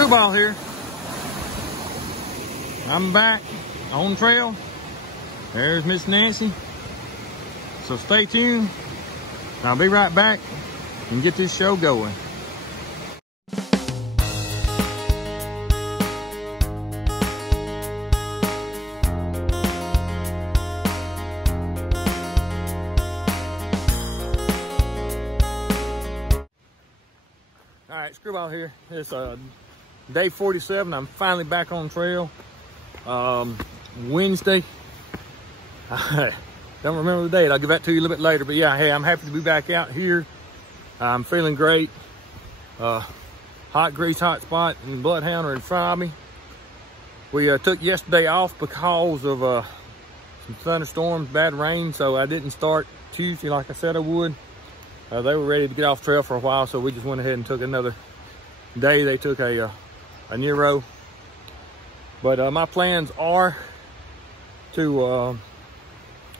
Screwball here. I'm back on trail. There's Miss Nancy. So stay tuned. I'll be right back and get this show going. All right, Screwball here. It's day 47. I'm finally back on trail. Wednesday. I don't remember the date. I'll give that to you a little bit later. But yeah, hey, I'm happy to be back out here. I'm feeling great. Hot grease, hot spot, and the bloodhound are in front of me. We took yesterday off because of some thunderstorms, bad rain, so I didn't start Tuesday like I said I would. They were ready to get off trail for a while, so we just went ahead and took another day. They took a Nero. But my plans are to,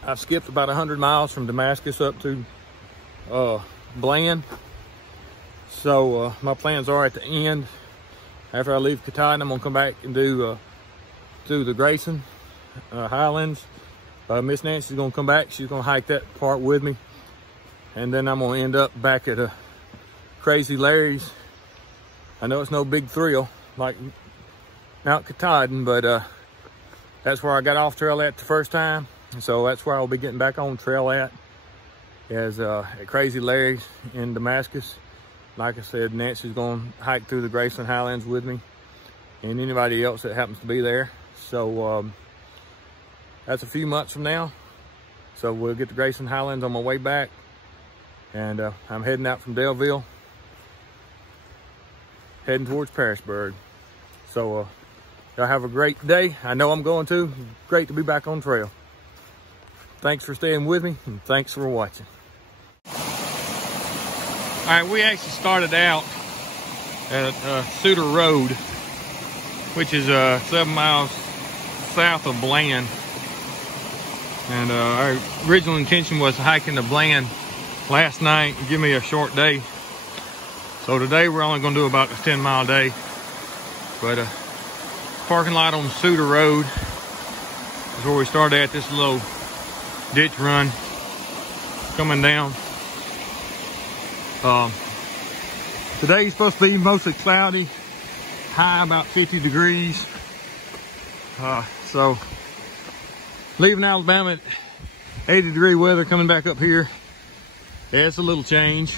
I've skipped about 100 miles from Damascus up to Bland. So my plans are at the end, after I leave Katahdin, I'm gonna come back and do the Grayson Highlands. Miss Nancy's gonna come back. She's gonna hike that part with me. And then I'm gonna end up back at Crazy Larry's. I know it's no big thrill like Mount Katahdin, but that's where I got off trail at the first time. And so that's where I'll be getting back on trail at Crazy Larry's in Damascus. Like I said, Nancy's gonna hike through the Grayson Highlands with me and anybody else that happens to be there. So that's a few months from now. So we'll get to Grayson Highlands on my way back. And I'm heading out from Delville, heading towards Pearisburg. So y'all have a great day. I know I'm going to. Great to be back on trail. Thanks for staying with me, and thanks for watching. All right, we actually started out at Suter Road, which is 7 miles south of Bland. And our original intention was to hike into Bland last night and give me a short day. So today we're only gonna do about a 10-mile day. But parking lot on Suter Road is where we started at, this little ditch run coming down. Today's supposed to be mostly cloudy, high about 50 degrees. So leaving Alabama at 80-degree weather, coming back up here. Yeah, it's a little change,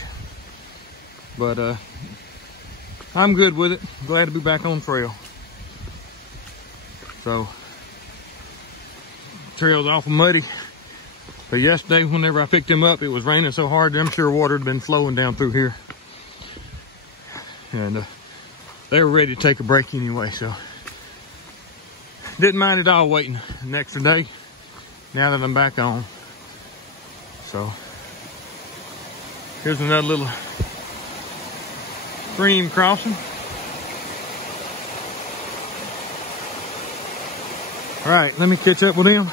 but I'm good with it. Glad to be back on trail. So, trail's awful muddy. But yesterday, whenever I picked him up, it was raining so hard, I'm sure water had been flowing down through here. And they were ready to take a break anyway, so didn't mind at all waiting an extra day now that I'm back on. So, here's another little stream crossing. All right, let me catch up with them.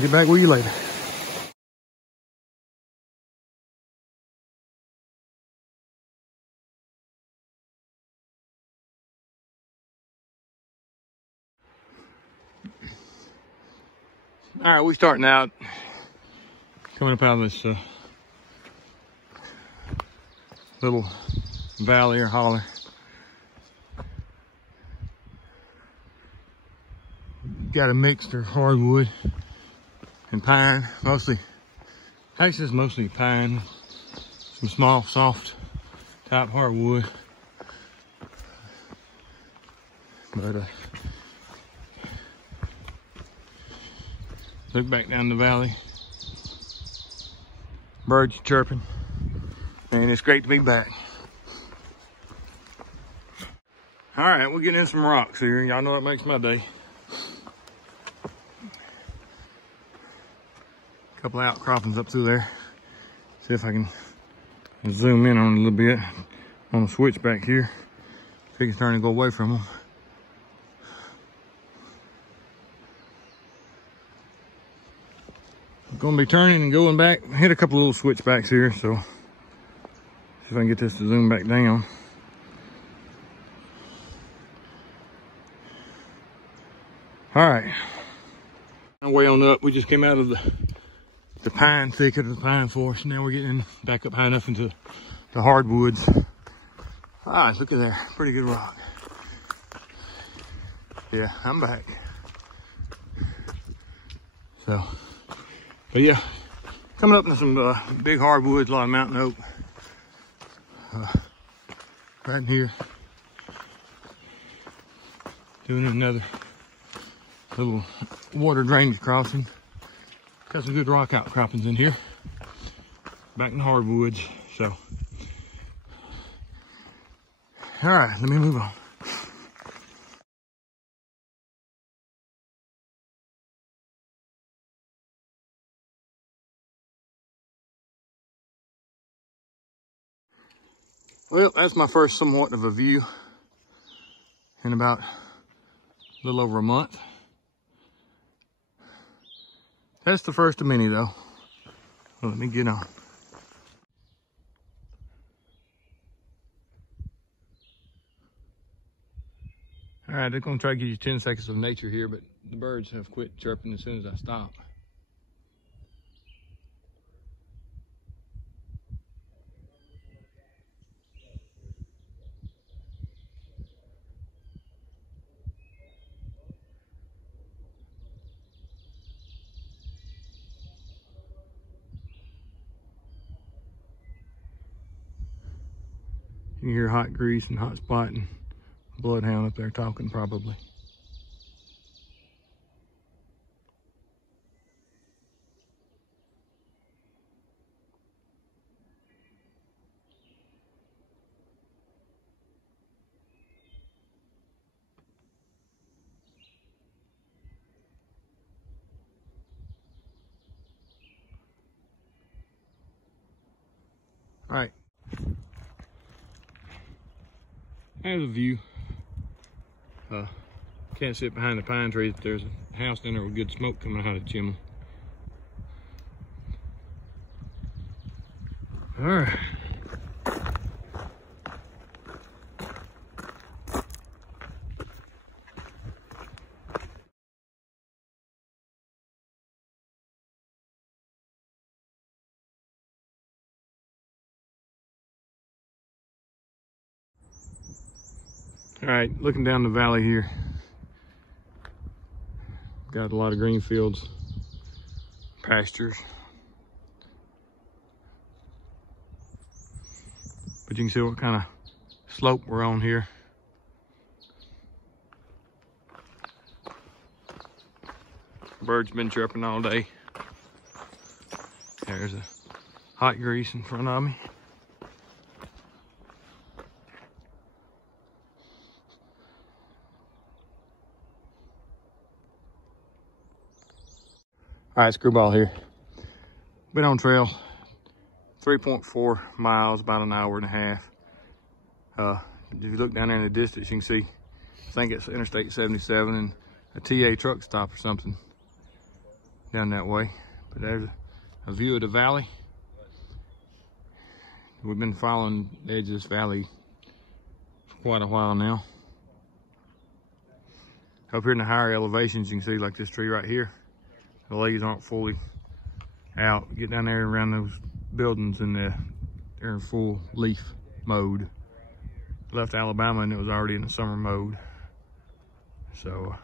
Get back with you later. All right, we're starting out, coming up out of this little valley or holler. Got a mixture of hardwood and pine, mostly, actually it's mostly pine, some small soft type hardwood. But look back down the valley, birds chirping, and it's great to be back. All right, we're getting in some rocks here. Y'all know what makes my day. A couple of outcroppings up through there. See if I can zoom in on it a little bit on the switch back here. See if I can turn and go away from them. I'm gonna be turning and going back. Hit a couple of little switchbacks here, so see if I can get this to zoom back down. All right, way on up. We just came out of the pine thicket of the pine forest. Now we're getting back up high enough into the hardwoods. All right, look at there, pretty good rock. Yeah, I'm back. So, but yeah, coming up into some big hardwoods, a lot of mountain oak. Right in here, doing another little water drainage crossing. Got some good rock outcroppings in here. Back in the hardwoods, so. All right, let me move on. Well, that's my first somewhat of a view in about a little over a month. That's the first of many though. Well, let me get on. All right, I'm gonna try to give you 10 seconds of nature here, but the birds have quit chirping as soon as I stop. You can hear Hot Grease and Hot Spot and Bloodhound up there talking probably. All right. There's a view. Can't sit behind the pine trees. There's a house down there with good smoke coming out of the chimney. All right. All right, looking down the valley here. Got a lot of green fields, pastures. But you can see what kind of slope we're on here. Birds been chirping all day. There's a Hot Grease in front of me. All right, Screwball here. Been on trail 3.4 miles, about an hour and a half. If you look down there in the distance, you can see, I think it's Interstate 77 and a TA truck stop or something down that way. But there's a view of the valley. We've been following the edge of this valley for quite a while now. Up here in the higher elevations, you can see like this tree right here. The leaves aren't fully out. Get down there around those buildings and they're in full leaf mode. Left Alabama and it was already in the summer mode. So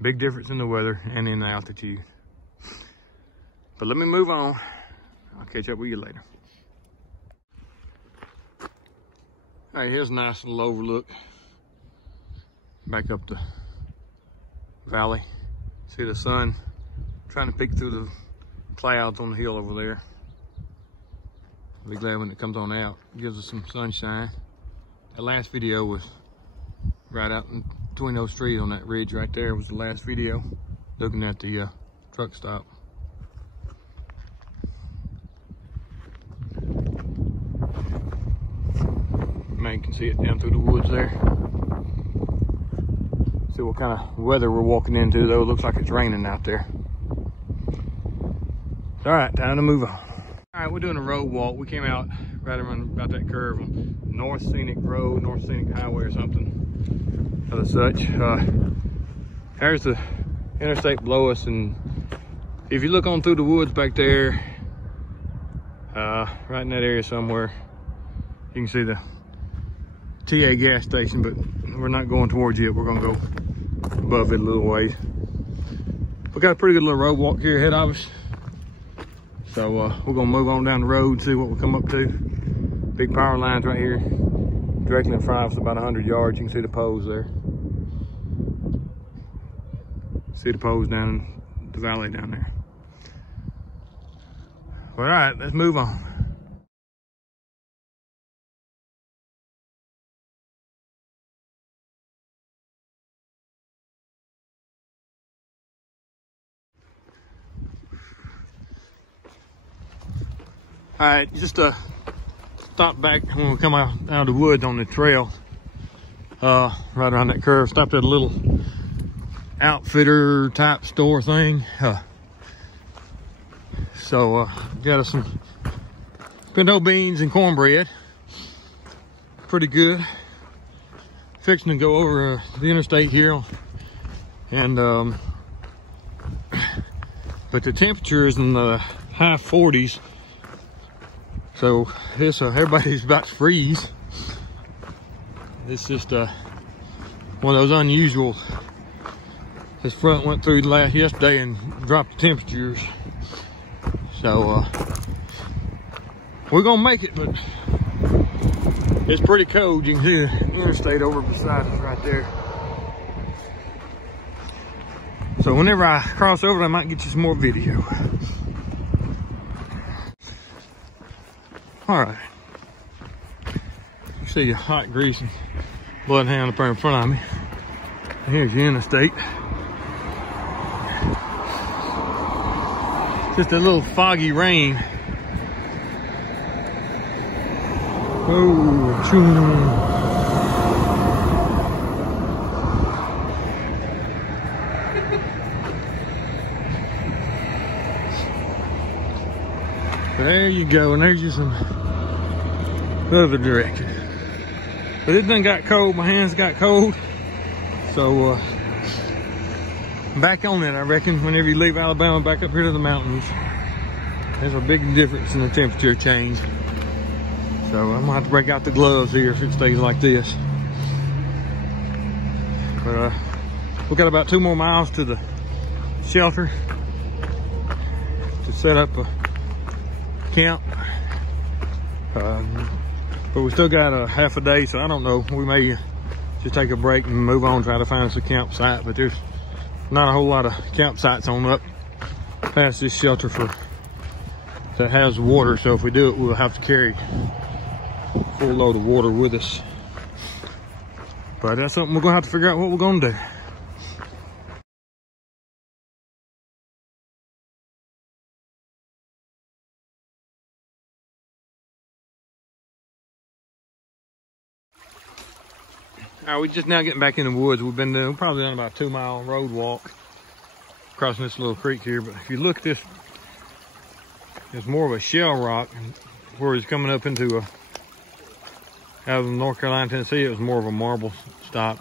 big difference in the weather and in the altitude. But let me move on. I'll catch up with you later. All right, here's a nice little overlook. Back up the valley. See the sun trying to peek through the clouds on the hill over there. I'll be glad when it comes on out. It gives us some sunshine. That last video was right out in between those trees on that ridge right there was the last video, looking at the truck stop. Man, you can see it down through the woods there. See what kind of weather we're walking into though. It looks like it's raining out there. All right, time to move on. All right, we're doing a road walk. We came out right around about that curve on North Scenic Road, North Scenic Highway or something of the such. There's the interstate below us, and if you look on through the woods back there, right in that area somewhere, you can see the TA gas station, but we're not going towards it. We're gonna go above it a little ways. We got a pretty good little road walk here ahead of us. So we're gonna move on down the road, see what we come up to. Big power lines right here, directly in front of us, about 100 yards. You can see the poles there. See the poles down in the valley down there. All right, let's move on. All right, just stop back when we come out of the woods on the trail, right around that curve. Stopped at a little outfitter type store thing. Got us some pinto beans and cornbread. Pretty good. Fixing to go over the interstate here, and but the temperature is in the high 40s. So this everybody's about to freeze. It's just one of those unusual. This front went through yesterday and dropped the temperatures. So we're gonna make it, but it's pretty cold. You can see the interstate over beside us right there. So whenever I cross over, I might get you some more video. All right, you see a hot grease and bloodhound up there in front of me. Here's the interstate. Just a little foggy rain. Oh, choo. There you go, and there's just some other direction. But it done got cold, my hands got cold. So back on it, I reckon, whenever you leave Alabama back up here to the mountains. There's a big difference in the temperature change. So I'm gonna have to break out the gloves here if it stays like this. But we've got about 2 more miles to the shelter to set up a camp. But we still got a half a day, so I don't know. We may just take a break and move on, try to find us a campsite. But there's not a whole lot of campsites on up past this shelter that has water. So if we do it, we'll have to carry a full load of water with us. But that's something we're gonna have to figure out what we're gonna do. All right, we're just now getting back in the woods. We've probably done about a 2-mile road walk crossing this little creek here. But if you look at this, it's more of a shell rock, where it's coming up into out of North Carolina, Tennessee. It was more of a marble type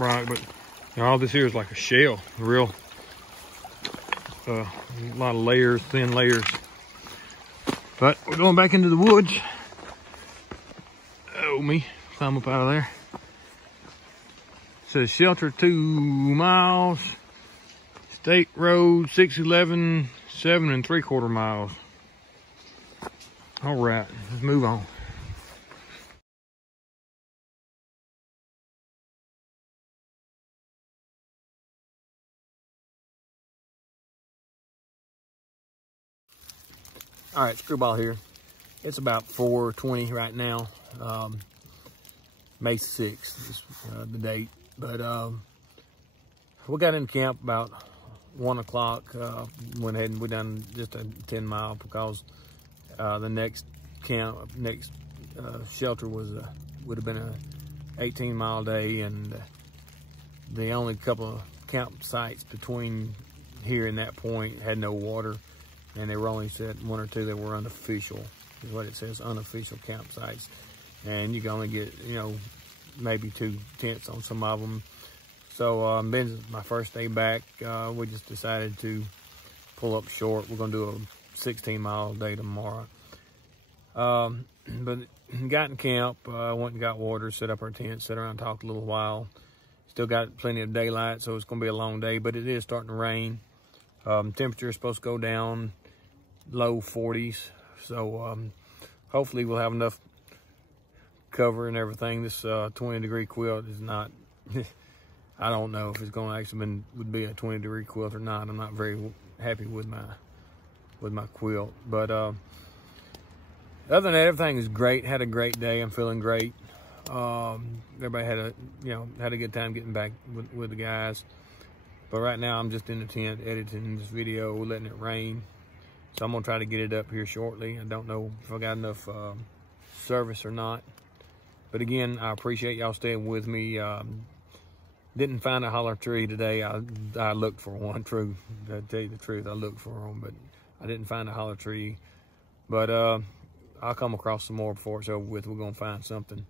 rock, but you know, all this here is like a shell, real a lot of layers, thin layers. But we're going back into the woods. Oh me, climb up out of there. It says shelter 2 miles, state road 611, 7 3/4 miles. All right, let's move on. All right, Screwball here. It's about 4:20 right now. May 6th is the date. But we got in camp about 1 o'clock. Went ahead and we done just a 10 mile because the next shelter would have been a 18-mile day, and the only couple of campsites between here and that point had no water, and they were only said 1 or 2 that were unofficial, is what it says, unofficial campsites. And you can only get, you know, maybe 2 tents on some of them. So being my first day back, we just decided to pull up short. We're gonna do a 16-mile day tomorrow. But got in camp, went and got water, set up our tent, sat around, talked a little while. Still got plenty of daylight, so it's gonna be a long day, but it is starting to rain. Temperature is supposed to go down low 40s. So hopefully we'll have enough cover and everything. This 20-degree quilt is not, I don't know if it's going to actually would be a 20-degree quilt or not. I'm not very happy with my quilt. But other than that, everything is great. Had a great day. I'm feeling great. Everybody had a good time getting back with the guys. But right now I'm just in the tent editing this video, letting it rain. So I'm gonna try to get it up here shortly. I don't know if I got enough service or not. But again, I appreciate y'all staying with me. Didn't find a holler tree today. I looked for one, true. To tell you the truth, I looked for one, but I didn't find a holler tree. But I'll come across some more before it's over with. We're gonna find something.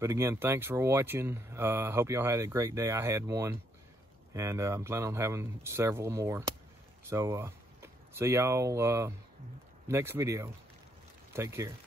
But again, thanks for watching. I hope y'all had a great day. I had one, and I'm planning on having several more. So see y'all next video. Take care.